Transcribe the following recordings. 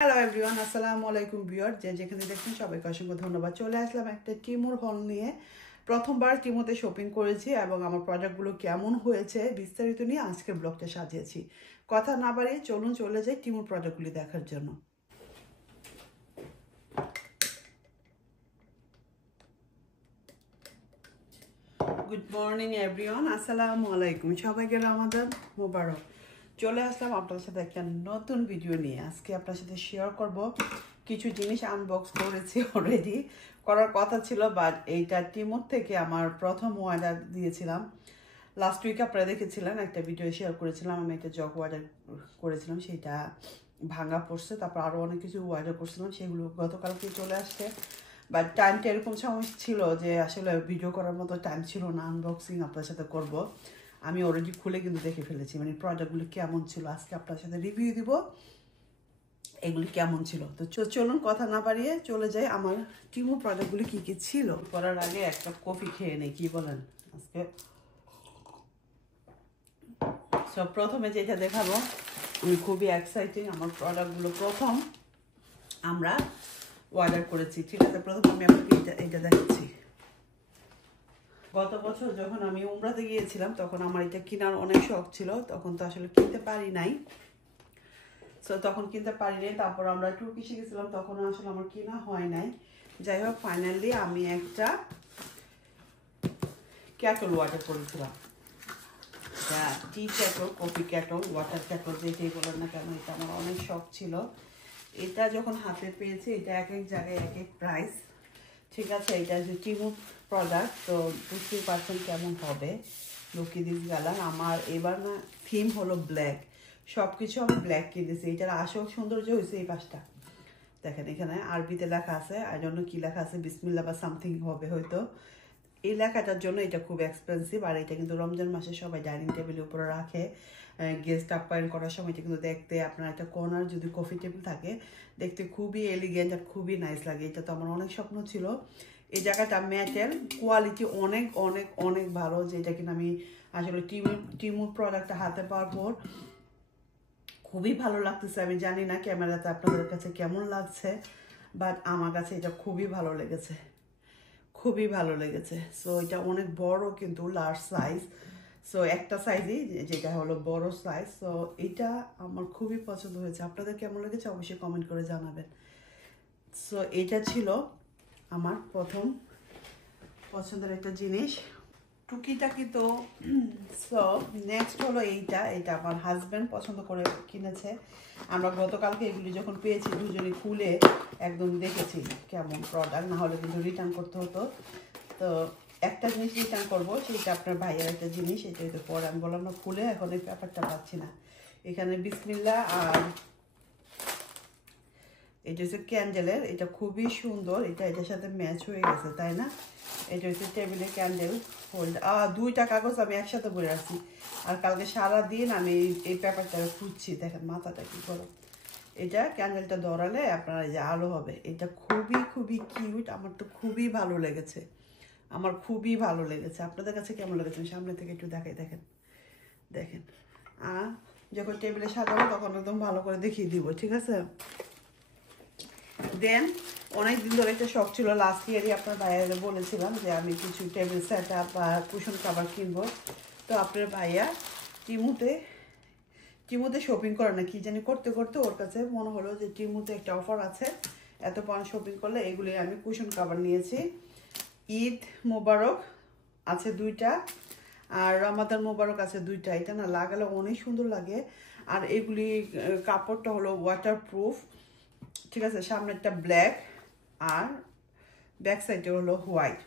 Hello everyone, আসসালামু আলাইকুম viewer. যেখানে দেখছেন সবাইকে অসংখ্য ধন্যবাদ। চলে আসলাম একটা টিমুর হল নিয়ে। প্রথমবার টিমুতে শপিং করেছি এবং আমার প্রোডাক্টগুলো কেমন হয়েছে বিস্তারিত নিয়ে আজকের ব্লগটা সাজিয়েছি। কথা না বাড়িয়ে চলুন চলে যাই টিমুর প্রোডাক্টগুলি দেখার জন্য। গুড মর্নিং এভরিওয়ান, আসসালামু আলাইকুম। সবাইকে রমাদান মোবারক। চলে আসলাম আপনার সাথে একটা নতুন ভিডিও নিয়ে। আজকে আপনার সাথে শেয়ার করব কিছু জিনিস আনবক্স করেছি অলরেডি, করার কথা ছিল, বাট এইটা টিমোর থেকে আমার প্রথম অর্ডার দিয়েছিলাম। লাস্ট উইক আপনারা দেখেছিলেন, একটা ভিডিও শেয়ার করেছিলাম, আমি একটা জগ অর্ডার করেছিলাম, সেইটা ভাঙা পড়ছে। তারপর আরও অনেক কিছু অর্ডার করছিলাম, সেগুলো গতকালকে চলে আসছে। বাট টাইমটা এরকম সমস্যা ছিল যে আসলে ভিডিও করার মতো টাইম ছিল না। আনবক্সিং আপনার সাথে করব, আমি অলরেডি খুলে কিন্তু দেখে ফেলেছি, মানে প্রোডাক্টগুলি কেমন ছিল। আজকে আপনার সাথে রিভিউ দিব এগুলি কেমন ছিল। তো চলুন কথা না বাড়িয়ে চলে যাই আমার টিমু প্রোডাক্টগুলি কী কী ছিল। করার আগে একটা কফি খেয়ে নেই, কি বলেন আজকে। সব প্রথমে যেটা দেখাবো, আমি খুবই এক্সাইটেড। আমার প্রোডাক্টগুলো প্রথম আমরা অর্ডার করেছি, ঠিক আছে। প্রথম আমি আপনাকে এটা দেখাচ্ছি। গত বছর যখন আমি উমরাতে গিয়েছিলাম তখন আমার এটা কেনার অনেক শখ ছিল, তখন তো আসলে কিনতে পারি নাই। তখন কিনতে পারি নাই। তারপর আমরা তুর্কি গেছিলাম, তখন আসলে আমার কেনা হয় নাই। যাই হোক, ফাইনালি আমি একটা ক্যাটল ওয়াটার করেছিলাম। Tea kettle, coffee kettle, water kettle, যেটাই বলেন না কেন, এটা আমার অনেক শখ ছিল। এটা যখন হাতে পেয়েছি, এটা এক এক জায়গায় এক এক প্রাইস, ঠিক আছে। এটা যে টিমু প্রোডাক্ট, তো বুঝতেই পারছেন কেমন হবে। লুকি দিস গালার আমার এবার না থিম হলো ব্ল্যাক, সব কিছু আমি ব্ল্যাক কিনেছি। এটার আসল সৌন্দর্য হয়েছে এই পাশটা দেখেন, এখানে আরবিতে লেখা আছে, আই ডোন্ট নো কি লেখা আছে, বিসমিল্লাহ বা সামথিং হবে হয়তো। এই লেখাটার জন্য এটা খুব এক্সপেন্সিভ। আর এটা কিন্তু রমজান মাসে সবাই ডাইনিং টেবিলের উপরে রাখে, গেস্ট আপ্যায়ন করার সময়। এটা কিন্তু দেখতে আপনার একটা কর্নার যদি কফি টেবিল থাকে, দেখতে খুবই এলিগেন্ট আর খুবই নাইস লাগে। এটা তো আমার অনেক স্বপ্ন ছিল। এই জায়গাটা ম্যাটের কোয়ালিটি অনেক অনেক অনেক ভালো, যেটা কিনা আমি আসলে টিমুর প্রোডাক্টটা হাতে পাওয়ার পর খুবই ভালো লাগতেছে। আমি জানি না ক্যামেরাতে আপনাদের কাছে কেমন লাগছে, বাট আমার কাছে এটা খুবই ভালো লেগেছে, খুবই ভালো লেগেছে। সো এটা অনেক বড়, কিন্তু লার্জ সাইজ। সো একটা সাইজই, যেটা হলো বড় সাইজ। সো এটা আমার খুবই পছন্দ হয়েছে। আপনাদের কেমন লেগেছে অবশ্যই কমেন্ট করে জানাবেন। সো এটা ছিল আমার প্রথম পছন্দের একটা জিনিস, টুকিটাকি। তো সো নেক্সট হলো এটা আমার হাজব্যান্ড পছন্দ করে কিনেছে। আমরা গতকালকে এগুলি যখন পেয়েছি দুজনে খুলে একদম দেখেছি কেমন প্রোডাক্ট, না হলে কিন্তু রিটার্ন করতে হতো। তো একটা জিনিস রিটার্ন করবো, সেটা আপনার ভাইয়ের একটা জিনিস। এটা তো পরে আমি বললাম না খুলে, এখন এই ব্যাপারটা পাচ্ছি না। এখানে বিসমিল্লাহ, আর এটা হচ্ছে ক্যান্ডেলের, এটা খুবই সুন্দর। এটার সাথে ম্যাচ হয়ে গেছে, তাই না? এটা হচ্ছে টেবিলের ক্যান্ডেল হোল্ড। দুইটা কাগজ আমি একসাথে করে রাখছি, আর কালকে সারাদিন আমি এই পেপারটা খুঁজছি। দেখেন মাথাটা কি করো। এটা ক্যান্ডেলটা ধরালে আপনার এই যে আলো হবে। এটা খুবই খুবই কিউট, আমার তো খুবই ভালো লেগেছে, আমার খুবই ভালো লেগেছে। আপনাদের কাছে কেমন লেগেছে সামনে থেকে একটু দেখাই। দেখেন দেখেন, যখন টেবিলে সাজাবো তখন একদম ভালো করে দেখিয়ে দিব, ঠিক আছে। দেন অনেক দিন ধরে একটা শখ ছিল, লাস্ট ইয়ারই আপনার ভাইয়ারে বলেছিলাম যে আমি কিছু টেবিল সেট আপ বা কুশন কাভার কিনবো। তো আপনার ভাইয়া টিমুতে শপিং করে না কি জানি করতে করতে ওর কাছে মনে হলো যে টিমুতে একটা অফার আছে, এত পাউন্ড শপিং করলে এগুলি আমি কুশন কাভার নিয়েছি। ঈদ মোবারক আছে দুইটা, আর রমাদান মোবারক আছে দুইটা। এটা না লাগালে অনেক সুন্দর লাগে। আর এগুলি কাপড়টা হলো ওয়াটারপ্রুফ, ঠিক আছে। সামনেরটা ব্ল্যাক আর ব্যাক সাইডে হলো হোয়াইট।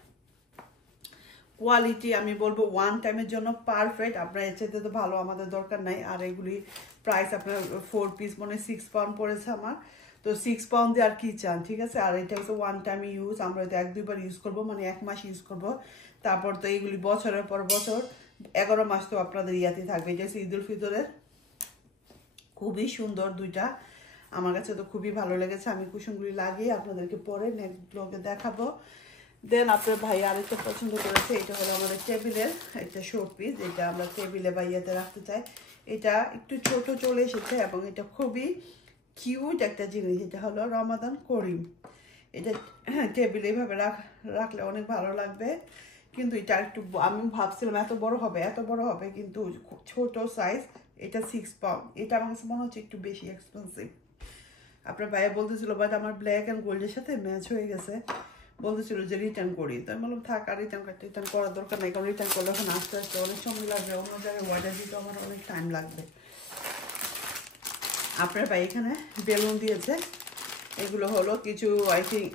কোয়ালিটি আমি বলবো ওয়ান টাইমের জন্য পারফেক্ট। আপনার এর চাইতে তো ভালো আমাদের দরকার নাই। আর এগুলি প্রাইস আপনার 4 পিস মনে 6 পাউন্ড পড়েছে আমার। তো 6 পাউন্ড দিয়ে আর কি চান, ঠিক আছে। আর এটা হচ্ছে ওয়ান টাইম ইউজ, আমরা হয়তো 1-2 বার ইউজ করবো, মানে 1 মাস ইউজ করবো। তারপর তো এইগুলি বছরের পর বছর 11 মাস তো আপনাদের ইয়াতে থাকবে। এটা হচ্ছে ঈদুল ফিতরের, খুবই সুন্দর দুইটা, আমার কাছে তো খুবই ভালো লেগেছে। আমি কুশনগুলি লাগিয়ে আপনাদেরকে পরে নেক্সট ব্লগে দেখাবো। দেন আপনার ভাই আরেকটা পছন্দ করেছে, এটা হলো আমাদের টেবিলের একটা শো পিস। এটা আমরা টেবিলে বা ইয়েতে রাখতে চাই। এটা একটু ছোট চলে এসেছে এবং এটা খুবই কিউট একটা জিনিস, এটা হলো রমাদান করিম। এটা টেবিলে এইভাবে রাখলে অনেক ভালো লাগবে, কিন্তু এটা একটু আমি ভাবছিলাম এত বড় হবে, কিন্তু ছোট সাইজ। এটা 6 পাউন্ড। এটা আমার কাছে মনে হচ্ছে একটু বেশি এক্সপেন্সিভ। আপনার ভাইয়া বলতেছিল বাট আমার ব্ল্যাক অ্যান্ড গোল্ডের সাথে ম্যাচ হয়ে গেছে, বলতেছিল যে রিটার্ন করি। তো আমি বললাম থাক, আর রিটার্ন করার দরকার নেই, কারণ রিটার্ন করলে এখন আস্তে আস্তে অনেক সময় লাগবে, অন্য জায়গায় অর্ডার দিতে আমার অনেক টাইম লাগবে। আপনার ভাই এখানে বেলুন দিয়েছে, এগুলো হলো কিছু আই থিঙ্ক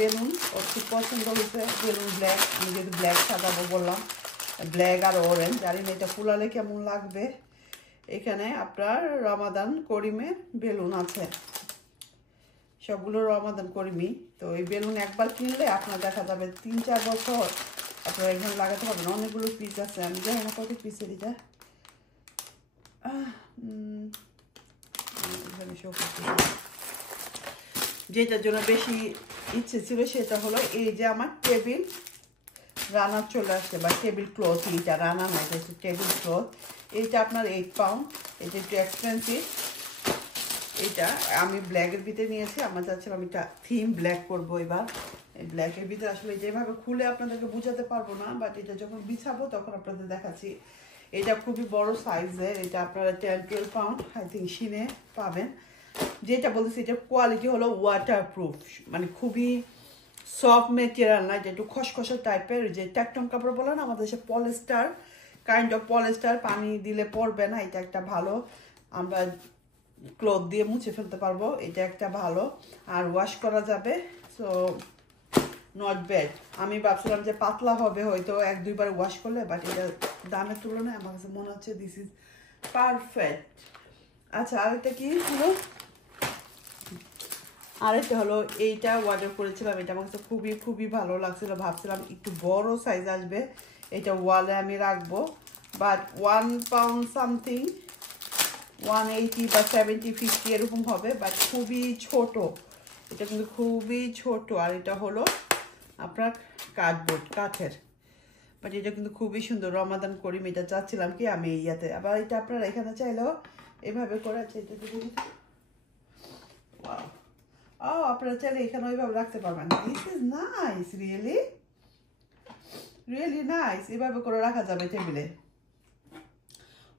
বেলুন, ওর খুব পছন্দ হয়েছে বেলুন ব্ল্যাক। আমি যেহেতু ব্ল্যাক সাজাবো বললাম, ব্ল্যাক আর অরেঞ্জ, জানি না এটা ফুলালে কেমন লাগবে। এখানে আপনার রমাদান করিমের বেলুন আছে, সবগুলো রমাদান করিমি। তো এই বেলুন একবার কিনলে আপনার দেখা যাবে 3-4 বছর আপনারা এখানে লাগাতে পারবেন। অনেকগুলো পিস আছে, আমি জানি না কত পিসের এটা। যেটার জন্য বেশি ইচ্ছে ছিল সেটা হলো এই যে আমার টেবিল রানার চলে আসছে, বা টেবিল ক্লথ। এইটা রানা না, এটা হচ্ছে টেবিল ক্লথ। এইটা আপনার 8 পাউন্ড। এটা একটু এক্সপেন্সিভ। এটা আমি ব্ল্যাকের ভিতরে নিয়েছি, আমার চাচ্ছিলাম এটা থিম ব্ল্যাক করবো এবার। এই ব্ল্যাকের ভিতরে আসলে যেভাবে খুলে আপনাদেরকে বোঝাতে পারবো না, বাট এটা যখন বিছাবো তখন আপনাদের দেখাচ্ছি। এটা খুবই বড় সাইজের, এটা আপনারা 10-12 পাউন্ড আই থিঙ্ক শিনে পাবেন। যেটা বলতেছি এটার কোয়ালিটি হলো ওয়াটারপ্রুফ, মানে খুবই সফট মেটেরিয়াল না, এটা একটু খসখসে টাইপের। যে ট্যাকটন কাপড় বলে না আমাদের, সে পলিস্টার কাইন্ড অফ পলিস্টার, পানি দিলে পড়বে না। এটা একটা ভালো, আমরা ক্লথ দিয়ে মুছে ফেলতে পারবো, এটা একটা ভালো, আর ওয়াশ করা যাবে। So not bad. আমি ভাবছিলাম যে পাতলা হবে হয়তো 1-2 বার ওয়াশ করলে, বাট এটা দামের তুলনায় আমার কাছে মনে হচ্ছে দিস ইজ পারফেক্ট। আচ্ছা, আরেকটা কি হলো, আরেকটা হলো এইটা অর্ডার করেছিলাম। এটা আমার কাছে খুবই খুবই ভালো লাগছিল, ভাবছিলাম একটু বড় সাইজ আসবে, এটা ওয়ালে আমি রাখবো। বাট 1 পাউন্ড সামথিং, 180 বা 70-50 এরকম হবে, বাট খুবই ছোট। এটা কিন্তু খুবই ছোট। আর এটা হলো আপনার কার্ডবোর্ড, কাঠের। বাট এটা কিন্তু খুবই সুন্দর, রমাদান করিম। এটা চাচ্ছিলাম কি আমি ইয়াতে, আবার এটা আপনারা এখানে চাইলেও এভাবে করে আছে। এটা আপনারা চাইলে এখানে ওইভাবে রাখতে পারবেন। This is nice, really really nice. এভাবে করে রাখা যাবে টেবিলে,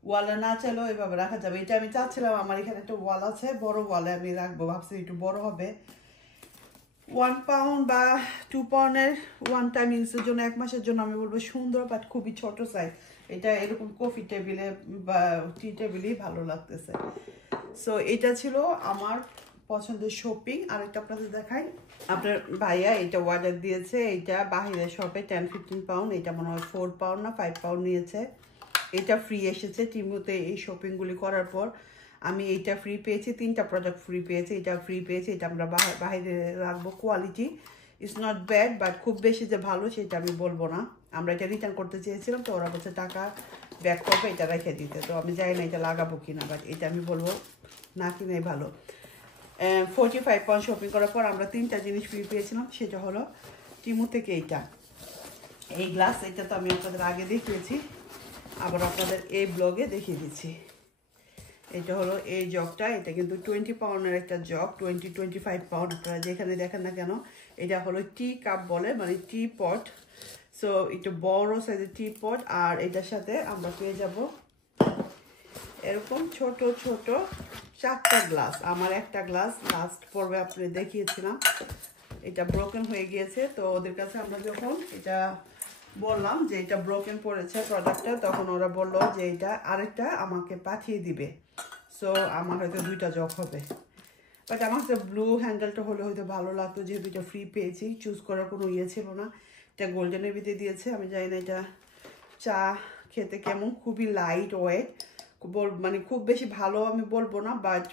ওয়ালে না চাইলেও এভাবে রাখা যাবে। এটা আমি চাচ্ছিলাম, আমার এখানে একটা ওয়াল আছে, বড় ওয়ালে আমি রাখবো, ভাবছি একটু বড় হবে। 1 পাউন্ড বা 2 পাউন্ডের 1 টাইম ইউজের জন্য 1 মাসের জন্য আমি বলবো সুন্দর, বাট খুবই ছোট সাইজ। এটা এরকম কফি টেবিলে বা টি টেবিলেই ভালো লাগতেছে। সো এটা ছিল আমার পছন্দের শপিং। আর একটা আপনাদের দেখাই, আপনার ভাইয়া এটা অর্ডার দিয়েছে, এটা বাহিরের শপে 10-15 পাউন্ড, এটা মনে হয় 4 পাউন্ড না 5 পাউন্ড নিয়েছে। এটা ফ্রি এসেছে টিমুতে। এই শপিংগুলি করার পর আমি এইটা ফ্রি পেয়েছি, 3টা প্রোডাক্ট ফ্রি পেয়েছি, এটা ফ্রি পেয়েছি। এটা আমরা বাইরে রাখবো। Quality is not bad, but খুব বেশি যে ভালো সেটা আমি বলবো না। আমরা এটা রিটার্ন করতে চেয়েছিলাম, তো ওরা বলছে টাকা ব্যাক করবে, এটা রেখে দিতে। তো আমি জানি না এটা লাগাবো কিনা, বাট এটা আমি বলবো না কিনাই ভালো। 45 পাউন্ড শপিং করার পর আমরা 3টা জিনিস ফ্রি পেয়েছিলাম, সেটা হলো টিমু থেকে এইটা, এই গ্লাস। এটা তো আমি আপনাদের আগে দেখিয়েছি, আবার আপনাদের এই ব্লগে দেখিয়ে দিচ্ছি। এটা হলো এই জগটা, এটা কিন্তু 20 পাউন্ডের একটা জগ, 20-25 পাউন্ড আপনারা যেখানে দেখেন না কেন। এটা হলো টি কাপ বলে, মানে টি পট। সো একটু বড় সাইজের টি পট। আর এটার সাথে আমরা পেয়ে যাব এরকম ছোট ছোট 4টা গ্লাস। আমার একটা গ্লাস লাস্ট পর্বে আপনি দেখিয়েছিলাম, এটা ব্রোকেন হয়ে গিয়েছে। তো ওদের কাছে আমরা যখন এটা বললাম যে এটা ব্রোকেন পড়েছে প্রোডাক্টটা, তখন ওরা বললো যে এটা আরেকটা আমাকে পাঠিয়ে দিবে। সো আমার হয়তো 2টা জগ হবে, বাট আমার কাছে ব্লু হ্যান্ডেলটা হলে হয়তো ভালো লাগতো, যেহেতু এটা ফ্রি পেয়েছি, চুজ করার কোনো ইয়ে ছিল না। এটা গোল্ডেনের ভিতরে দিয়েছে, আমি জানি না এটা চা খেতে কেমন, খুবই লাইট ওয়েট, মানে খুব বেশি ভালো আমি বলবো না, বাট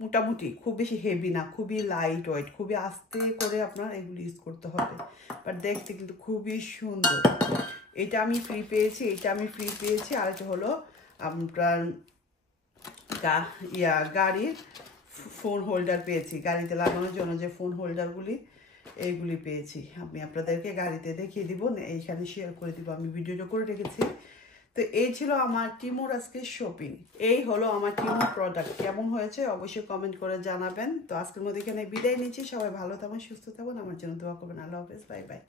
মোটামুটি খুব বেশি হেভি না, খুবই লাইট ওয়েট, খুবই আস্তে করে আপনার এগুলো ইউজ করতে হবে, বাট দেখতে কিন্তু খুবই সুন্দর। এটা আমি ফ্রি পেয়েছি, এটা আমি ফ্রি পেয়েছি। আর এটা হলো আপনার গাড়ির ফোন হোল্ডার পেয়েছি, গাড়িতে লাগানোর জন্য যে ফোন হোল্ডারগুলি, এইগুলি পেয়েছি। আমি আপনাদেরকে গাড়িতে দেখিয়ে দিব, এইখানে শেয়ার করে দিব, আমি ভিডিওটা করে রেখেছি। তো এই ছিল আমার টিমুর আজকে শপিং। এই হলো আমার টিমুর প্রোডাক্ট। কেমন হয়েছে অবশ্যই কমেন্ট করে জানাবেন। তো আজকের মধ্যে এখানে বিদায় নিচ্ছি। সবাই ভালো থাকুন, সুস্থ থাকুন, আমার জন্য দোয়া করবেন। আল্লাহ হাফেজ, বাই বাই।